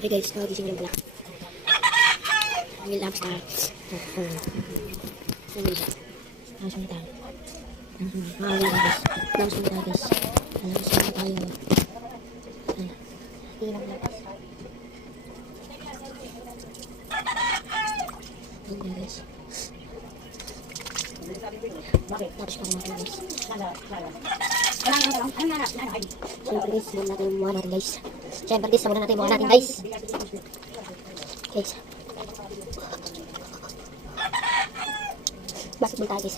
Hey guys, nagising lang pala. May lamps na. Langsung na tayo. Maawi na guys. Langsung na tayo guys. Langsung na tayo. Hindi lang labas. Hindi guys. Tapos pa naman guys. Siyempre guys, muna natin yung mukha natin guys. Siyempre guys, muna natin yung mukha natin guys. Guys. Basketball tayo guys.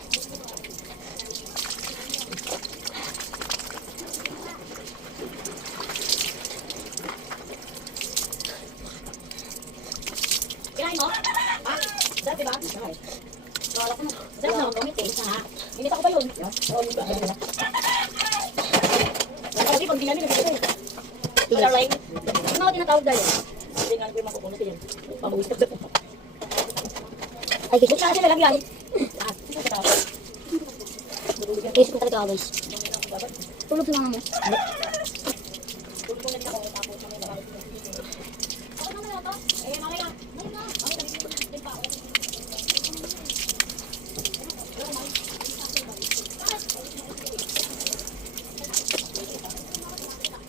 Kirahin mo? Ha? Dati ba? Wala ko na. Dati na, kumit eh. Init ako ba yun? Oo, yun ba? Kasi pag ginamit na dito. Wala rin. Ano ako tinatawag dahil? Hindi nga ko yung makukunot yan. Pamuwis ka dito. Ay guys, Kasi nalagyan. guys ko talaga guys. Tulog sa mga mo.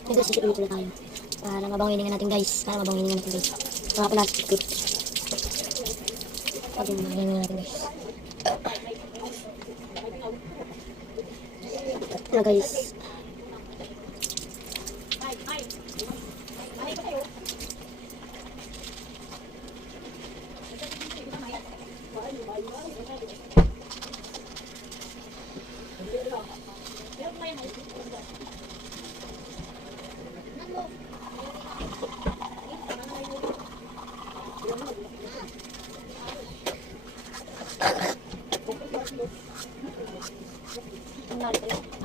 Ito, sisipin ito na tayo. Para mabang hininga natin guys. Para mabang hininga natin guys. Mga plastic tip. Para mabang hininga natin guys. Ito guys.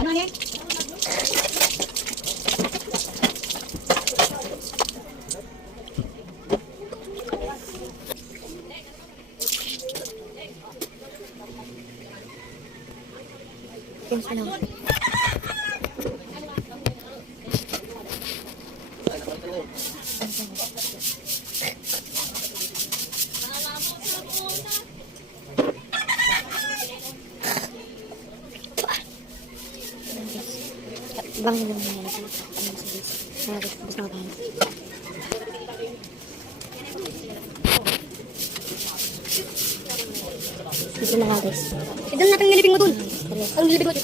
Ano yan? Yes, ano. Bangin naman na yan. Gusto na tayo. Ito na nga guys. Ito natin niliping mo dun. Seryoso. Ang niliping mo.